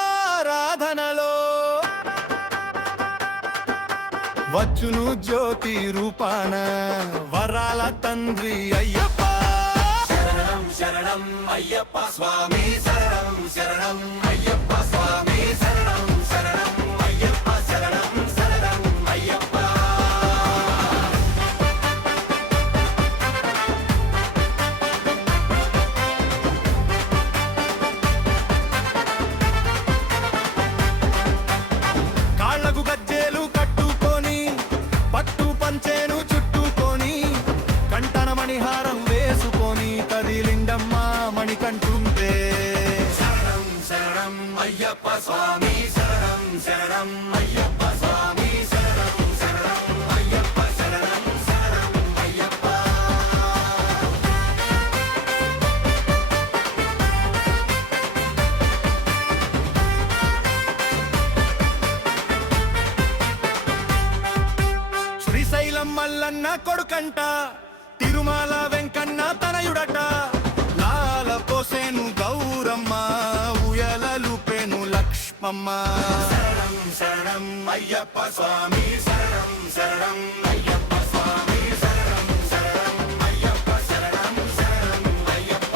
సంధ్యాదీపారాధనలో వచ్చును జ్యోతి రూపాన వరాల తండ్రి అయ్యప్ప. శరణం శరణం అయ్యప్ప స్వామి శరణం శరణం అయ్యప్ప స్వామి శరణం శరణం అయ్యప్ప శరణం శరణం అయ్యప్ప. కాళ్ళకు గజ్జేలు కట్టుకొని పట్టు పంచేను చుట్టుకొని కంటన మణిహారం వేసుకొని కదిలిండమ్మా మణికంటుంటే. శరణం శరణం అయ్యప్ప స్వామి శరణం శరణం అయ్యప్ప స్వామి శరణం శరణం అయ్యప్ప శరణం శరణం అయ్యప్ప. శ్రీశైలం మల్లన్న కొడుకంట తిరుమల వెంకన్న తనయుడట. లాల పోసేను గౌరమ్మ ఉయలలు పెను లక్ష్మమ్మ. శరణం శరణం అయ్యప్ప స్వామి శరణం శరణం అయ్యప్ప స్వామి శరణం శరణం అయ్యప్ప శరణం శరణం అయ్యప్ప.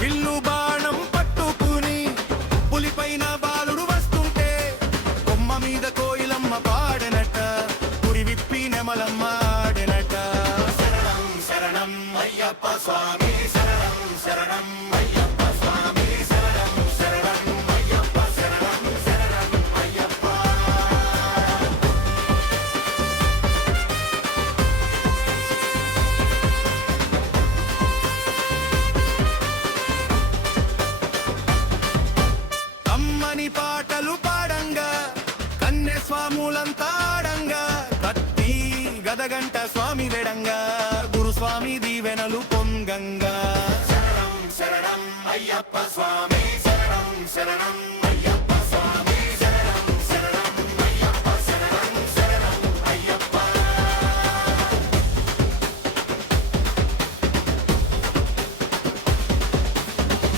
విల్లు బాణం పట్టుకుని పులిపైన బాలుడు వస్తుంటే కొమ్మ మీద కోయిలమ్మ పాడనట పురి విప్పి నెమలమ్మ ఆడెనట. శరణం శరణం అయ్యప్ప స్వామి శరణం శరణం అయ్యప్ప స్వామి శరణం శరణం అయ్యప్ప శరణం శరణం అయ్యప్ప. అమ్మని పాటలు పాడంగా కన్నె స్వాములంతా ఆడంగా కత్తి గదగంట స్వామి వెడంగా గురుస్వామి దీవెనలు పొంగంగా. శరణం శరణం అయ్యప్ప స్వామి శరణం శరణం అయ్యప్ప స్వామి శరణం శరణం అయ్యప్ప శరణం శరణం అయ్యప్ప.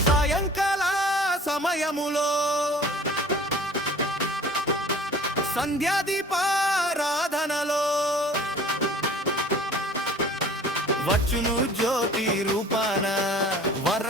సాయంకాల సమయములో సంధ్యాదీపారాధనలో వచ్చును జ్యోతి రూపాన వర